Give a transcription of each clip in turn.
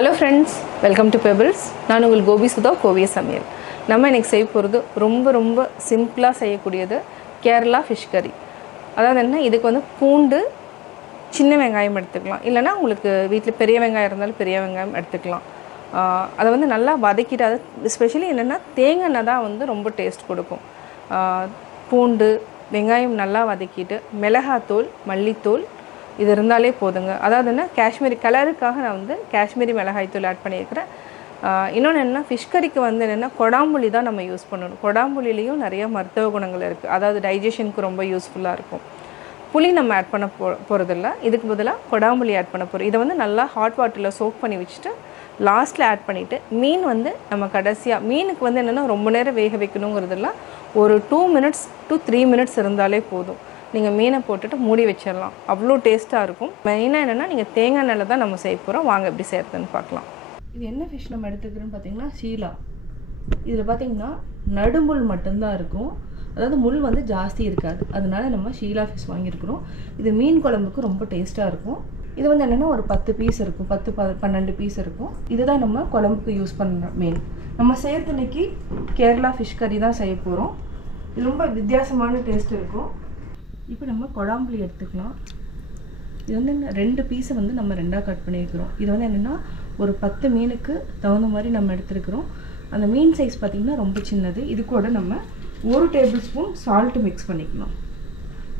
Hello friends, welcome to pebbles. நான் உங்கள் கோபி சுதா, கோவிய சமையல். நம்ம இன்றைக்கி செய்ய போகிறது ரொம்ப சிம்பிளாக செய்யக்கூடியது கேரளா ஃபிஷ் கறி. அதாவது என்ன, இதுக்கு வந்து பூண்டு, சின்ன வெங்காயம் எடுத்துக்கலாம். இல்லைனா உங்களுக்கு வீட்டில் பெரிய வெங்காயம் இருந்தாலும் பெரிய வெங்காயம் எடுத்துக்கலாம். அதை வந்து நல்லா வதக்கிட்டு, அது ஸ்பெஷலி என்னென்னா தேங்காய் எண்ணெய் தான் வந்து ரொம்ப டேஸ்ட் கொடுக்கும். பூண்டு வெங்காயம் நல்லா வதக்கிட்டு மிளகாத்தூள், மல்லித்தூள் இது இருந்தாலே போதுங்க. அதாவது என்ன, காஷ்மீரி கலருக்காக நான் வந்து காஷ்மீரி மிளகாய்த்தூள் ஆட் பண்ணியிருக்கிறேன். இன்னொன்று என்னென்னா, ஃபிஷ் கறிக்கு வந்து என்னென்னா கொடாம்புளி தான் நம்ம யூஸ் பண்ணணும். கொடாம்புளிலையும் நிறைய மருத்துவ குணங்கள் இருக்குது. அதாவது டைஜஷனுக்கு ரொம்ப யூஸ்ஃபுல்லாக இருக்கும். புளி நம்ம ஆட் பண்ண போகிறதில்ல, இதுக்கு பதிலாக கொடாம்புளி ஆட் பண்ண போகிறோம். இதை வந்து நல்லா ஹாட் வாட்டரில் சோக் பண்ணி வச்சுட்டு லாஸ்ட்டில் ஆட் பண்ணிவிட்டு, மீன் வந்து நம்ம கடைசியாக, மீனுக்கு வந்து என்னென்னா ரொம்ப நேரம் வேக வைக்கணுங்கிறதுலாம் ஒரு 2 minutes to 3 minutes இருந்தாலே போதும். நீங்கள் மீனை போட்டுட்டு மூடி வச்சிடலாம். அவ்வளோ டேஸ்ட்டாக இருக்கும். மெயினாக என்னென்னா, நீங்கள் தேங்காய் எண்ணெயில் தான் நம்ம செய்ய போகிறோம். வாங்க எப்படி செய்கிறதுன்னு பார்க்கலாம். இது என்ன ஃபிஷ் நம்ம எடுத்துக்கிறோன்னு பார்த்தீங்கன்னா ஷீலா. இதில் பார்த்தீங்கன்னா நடுமுள் மட்டும்தான் இருக்கும். அதாவது முள் வந்து ஜாஸ்தி இருக்காது. அதனால நம்ம ஷீலா ஃபிஷ் வாங்கியிருக்கிறோம். இது மீன் குழம்புக்கு ரொம்ப டேஸ்ட்டாக இருக்கும். இது வந்து என்னென்னா ஒரு 10 பீஸ் இருக்கும், 10-12 பீஸ் இருக்கும். இதுதான் நம்ம குழம்புக்கு யூஸ் பண்ணுற மீன். நம்ம செய்கிறது இன்னைக்கு கேரளா ஃபிஷ் கறி தான் செய்ய போகிறோம். இது ரொம்ப வித்தியாசமான டேஸ்ட் இருக்கும். இப்போ நம்ம கொடாம்புளி எடுத்துக்கலாம். இது வந்து 2 பீஸை வந்து நம்ம 2ஆக கட் பண்ணியிருக்கிறோம். இது வந்து என்னென்னா ஒரு 10 மீனுக்கு தகுந்த மாதிரி நம்ம எடுத்துருக்கிறோம். அந்த மீன் சைஸ் பார்த்திங்கன்னா ரொம்ப சின்னது. இது கூட நம்ம 1 டேபிள் ஸ்பூன் சால்ட்டு மிக்ஸ் பண்ணிக்கலாம்.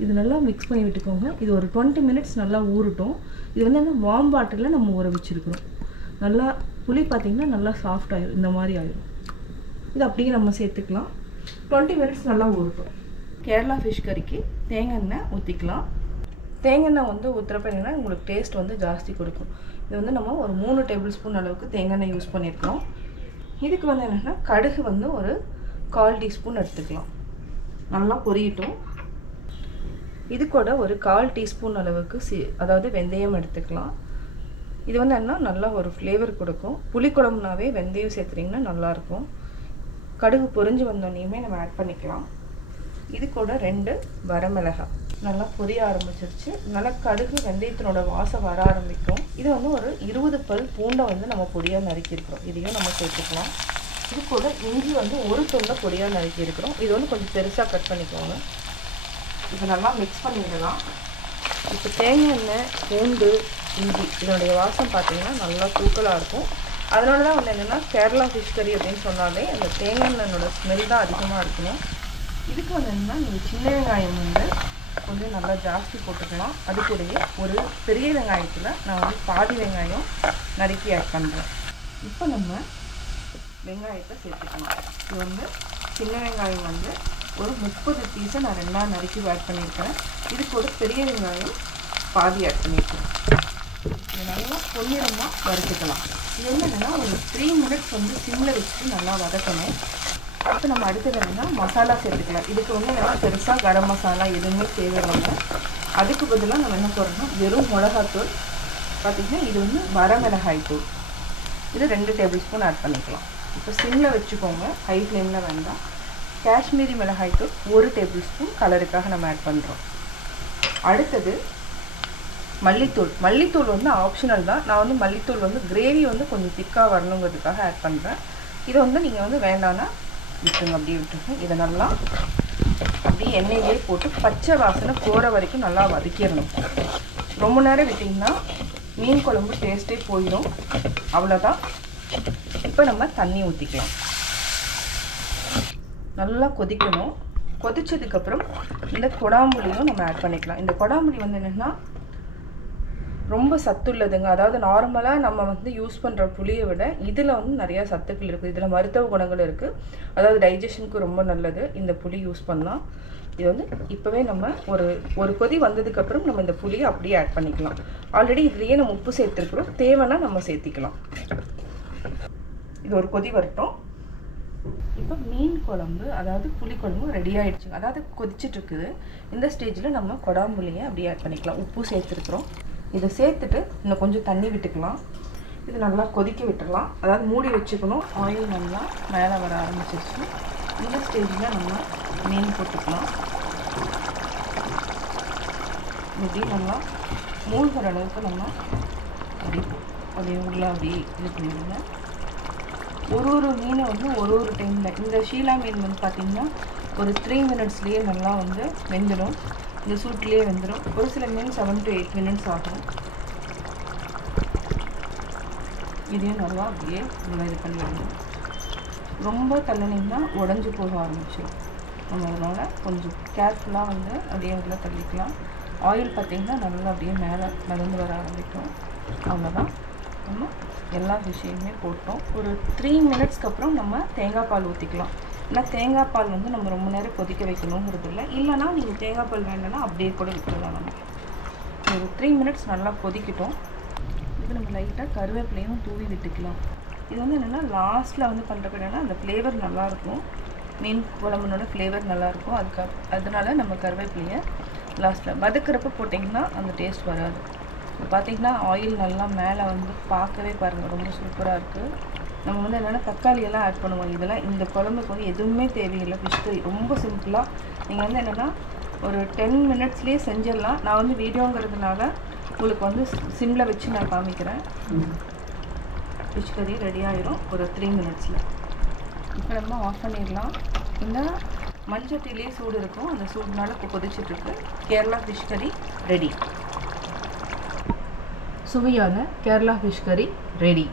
இது நல்லா மிக்ஸ் பண்ணி விட்டுக்கோங்க. இது ஒரு 20 minutes நல்லா ஊறட்டும். இது வந்து என்ன, வார்ம் வாட்டரில் நம்ம ஊற வச்சுருக்கிறோம். நல்லா புளி பார்த்திங்கன்னா நல்லா சாஃப்ட் ஆயிடும், இந்த மாதிரி ஆயிடும். இது அப்படியே நம்ம சேர்த்துக்கலாம். 20 minutes நல்லா ஊறட்டும். கேரளா ஃபிஷ் கறிக்கு தேங்காய் எண்ணெய் ஊற்றிக்கலாம். தேங்காய் எண்ணெய் வந்து ஊற்றுறப்ப என்னென்னா உங்களுக்கு டேஸ்ட் வந்து ஜாஸ்தி கொடுக்கும். இது வந்து நம்ம ஒரு 3 டேபிள் ஸ்பூன் அளவுக்கு தேங்காய் எண்ணெய் யூஸ் பண்ணியிருக்கிறோம். இதுக்கு வந்து என்னென்னா கடுகு வந்து ஒரு 1/4 டீஸ்பூன் எடுத்துக்கலாம். நல்லா பொரியட்டும். இது கூட ஒரு 1/4 டீஸ்பூன் அளவுக்கு அதாவது வெந்தயம் எடுத்துக்கலாம். இது வந்து என்ன, நல்லா ஒரு ஃப்ளேவர் கொடுக்கும். புளிக்குழம்புனாவே வெந்தயம் சேர்த்துட்டிங்கன்னா நல்லாயிருக்கும். கடுகு பொரிஞ்சு வந்தோடனேயுமே நம்ம ஆட் பண்ணிக்கலாம். இது கூட 2 வரமிளகாய் நல்லா பொரிய ஆரம்பிச்சிருச்சு. நல்லா கடுகு வெந்தயத்தினோட வாசம் வர ஆரம்பிக்கும். இது வந்து ஒரு 20 பல் பூண்டை வந்து நம்ம பொடியாக நறுக்கியிருக்கிறோம். இதையும் நம்ம சேர்த்துக்கலாம். இது கூட இஞ்சி வந்து ஒரு துண்டை பொடியாக நறுக்கியிருக்கிறோம். இது வந்து கொஞ்சம் பெருசாக கட் பண்ணிக்கோங்க. இப்போ நல்லா மிக்ஸ் பண்ணிடலாம். இப்போ தேங்காய் எண்ணெய், பூண்டு, இஞ்சி இதனுடைய வாசம் பார்த்திங்கன்னா நல்லா தூக்கலாக இருக்கும். அதனால தான் வந்து என்னென்னா கேரளா ஃபிஷ் கறி அப்படின்னு சொன்னாலே அந்த தேங்காய் எண்ணெயோட ஸ்மெல் தான் அதிகமாக இருக்கணும். இதுக்கு வந்து என்னென்னா, நீங்கள் சின்ன வெங்காயம் வந்து கொஞ்சம் நல்லா ஜாஸ்தி போட்டுக்கலாம். அது கூடயே ஒரு பெரிய வெங்காயத்தில் நான் வந்து பாதி வெங்காயம் நறுக்கி ஆட் பண்ணுறேன். இப்போ நம்ம வெங்காயத்தை சேர்த்துக்கலாம். இது வந்து சின்ன வெங்காயம் வந்து ஒரு 30 பீஸை நான் 2ஆக நறுக்கி ஆட் பண்ணியிருக்கேன். இதுக்கு ஒரு பெரிய வெங்காயம் பாதி ஆட் பண்ணியிருக்கேன். இது நல்லா பொன்னிறமாக வறுத்துக்கலாம். இது வந்து என்னென்னா ஒரு 3 minutes வந்து சிம்மில் வச்சுட்டு நல்லா வதக்கணும். இப்போ நம்ம அடுத்தது என்னென்னா மசாலா சேர்த்துக்கலாம். இதுக்கு வந்து என்னென்னா பெருசாக கரம் மசாலா எதுவுமே தேவையில்லை. அதுக்கு பதிலாக நம்ம என்ன போடுறோம்னா வெறும் மிளகாத்தூள் பார்த்திங்கன்னா, இது வந்து வரமிளகாய் தூள், இது 2 டேபிள் ஸ்பூன் ஆட் பண்ணிக்கலாம். இப்போ சிம்மில் வச்சுக்கோங்க, ஹை ஃப்ளேமில் வேண்டாம். காஷ்மீரி மிளகாய் தூள் 1 டேபிள் ஸ்பூன் கலருக்காக நம்ம ஆட் பண்ணுறோம். அடுத்தது மல்லித்தூள். மல்லித்தூள் வந்து ஆப்ஷனல் தான். நான் வந்து மல்லித்தூள் வந்து கிரேவி வந்து கொஞ்சம் திக்காக வரணுங்கிறதுக்காக ஆட் பண்ணுறேன். இதை வந்து நீங்கள் வந்து வேண்டாம்னா விட்டுருங்க, அப்படியே விட்டுருங்க. இதை நல்லா அப்படியே எண்ணெயிலே போட்டு பச்சை வாசனை போகிற வரைக்கும் நல்லா வதக்கிடணும். ரொம்ப நேரம் விட்டிங்கன்னா மீன் குழம்பு டேஸ்ட்டே போயிடும். அவ்வளோதான். இப்போ நம்ம தண்ணி ஊற்றிக்கலாம். நல்லா கொதிக்கணும். கொதிச்சதுக்கப்புறம் இந்த கொடாம்புளியும் நம்ம ஆட் பண்ணிக்கலாம். இந்த கொடாம்புளி வந்து என்னென்னா ரொம்ப சத்துள்ளதுங்க. அதாவது நார்மலாக நம்ம வந்து யூஸ் பண்ணுற புளியை விட இதில் வந்து நிறையா சத்துக்கள் இருக்குது. இதில் மருத்துவ குணங்கள் இருக்குது. அதாவது டைஜஷனுக்கு ரொம்ப நல்லது இந்த புளி யூஸ் பண்ணலாம். இது வந்து இப்போவே நம்ம ஒரு கொதி வந்ததுக்கப்புறம் நம்ம இந்த புளியை அப்படியே ஆட் பண்ணிக்கலாம். ஆல்ரெடி இதுலேயே நம்ம உப்பு சேர்த்துருக்குறோம். தேவைன்னா நம்ம சேர்த்திக்கலாம். இது ஒரு கொதி வரட்டும். இப்போ மீன் குழம்பு, அதாவது புளிக்குழம்பு ரெடி ஆகிடுச்சுங்க. அதாவது கொதிச்சிட்ருக்குது. இந்த ஸ்டேஜில் நம்ம கொடாம்புளியை அப்படியே ஆட் பண்ணிக்கலாம். உப்பு சேர்த்துருக்குறோம். இதை சேர்த்துட்டு இன்னும் கொஞ்சம் தண்ணி விட்டுக்கலாம். இது நல்லா கொதிக்க விட்டுடலாம். அதாவது மூடி வச்சுக்கணும். ஆயில் நல்லா மேலே வர ஆரம்பிச்சிருச்சு. இந்த ஸ்டேஜில் நம்ம மீன் போட்டுக்கலாம். இப்படி நல்லா மூழ்கிற அளவுக்கு நம்ம அப்படி அதே உள்ள அப்படியே இது பண்ணிடுங்க. ஒரு மீனை வந்து ஒரு டைமில் இந்த ஷீலா மீன் வந்து பார்த்திங்கன்னா ஒரு 3 மினிட்ஸ்லேயே நல்லா வந்து வெந்துடும். இந்த சூட்லேயே வெந்துடும். ஒரு சில மீன் 7 to 8 மினிட்ஸ் ஆகும். இதையும் நல்லா அப்படியே நல்லா இது பண்ணிடணும். ரொம்ப தள்ளினீங்கன்னா உடஞ்சி போக ஆரம்பிச்சிடும். நம்ம அதனால் கொஞ்சம் கேர்ஃபுல்லாக வந்து அப்படியே உள்ள தள்ளிக்கலாம். ஆயில் பார்த்திங்கன்னா நல்லா அப்படியே மேலே மிதந்து வர ஆரம்பிக்கும். அவ்வளோதான், நம்ம எல்லா விஷயமே போட்டோம். ஒரு 3 மினிட்ஸ்க்கு அப்புறம் நம்ம தேங்காய் பால் ஊற்றிக்கலாம். ஏன்னா தேங்காய் பால் வந்து நம்ம ரொம்ப நேரம் கொதிக்க வைக்கணுங்கிறது இல்லை. இல்லைனா நீங்கள் தேங்காய் பால் வேணுன்னா அப்படியே கூட விட்டுடலாம். நம்ம ஒரு 3 மினிட்ஸ் நல்லா கொதிக்கிட்டோம். இது நம்ம லைட்டாக கருவேப்பிலையும் தூவி விட்டுக்கலாம். இது வந்து என்னென்னா லாஸ்ட்டில் வந்து பண்ணுறப்ப என்னென்னா அந்த ஃப்ளேவர் நல்லாயிருக்கும். மீன் குழம்புனோட ஃப்ளேவர் நல்லாயிருக்கும். அதனால நம்ம கருவேப்பிலையை லாஸ்ட்டில் வதக்கிறப்ப போட்டிங்கன்னா அந்த டேஸ்ட் வராது. பார்த்திங்கன்னா ஆயில் நல்லா மேலே வந்து பார்க்கவே பாருங்கள் ரொம்ப சூப்பராக இருக்குது. நம்ம வந்து என்னென்னா தக்காளியெல்லாம் ஆட் பண்ணுவோம். இதெல்லாம் இந்த குழம்புக்கு வந்து எதுவுமே தேவையில்லை. ஃபிஷ் கறி ரொம்ப சிம்பிளாக நீங்கள் வந்து என்னென்னா ஒரு 10 மினிட்ஸ்லேயே செஞ்சிடலாம். நான் வந்து வீடியோங்கிறதுனால உங்களுக்கு வந்து சிம்மில் வச்சு நான் காமிக்கிறேன். ஃபிஷ் கறி ரெடி ஆகிடும் ஒரு 3 மினிட்ஸில். இப்போ நம்ம ஆஃப் பண்ணிடலாம். இந்த மஞ்சட்டிலே சூடு இருக்கும். அந்த சூடுனால இப்போ கொதிச்சிட்ருக்கு. கேரளா ஃபிஷ் கறி ரெடி. சுவையான கேரளா ஃபிஷ் கறி ரெடி.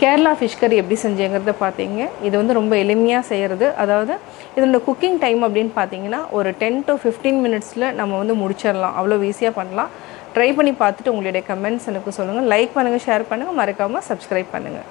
கேரளா ஃபிஷ் கறி எப்படி செஞ்சேங்கிறத பார்த்தீங்க. இது வந்து ரொம்ப எளிமையாக செய்கிறது. அதாவது இதோட குக்கிங் டைம் அப்படின்னு பார்த்தீங்கன்னா ஒரு 10 to 15 மினிட்ஸில் நம்ம வந்து முடிச்சிடலாம். அவ்வளோ ஈஸியாக பண்ணலாம். ட்ரை பண்ணி பார்த்துட்டு உங்களுடைய கமெண்ட்ஸ் எனக்கு சொல்லுங்கள். லைக் பண்ணுங்கள், ஷேர் பண்ணுங்கள், மறக்காமல் சப்ஸ்கிரைப் பண்ணுங்கள்.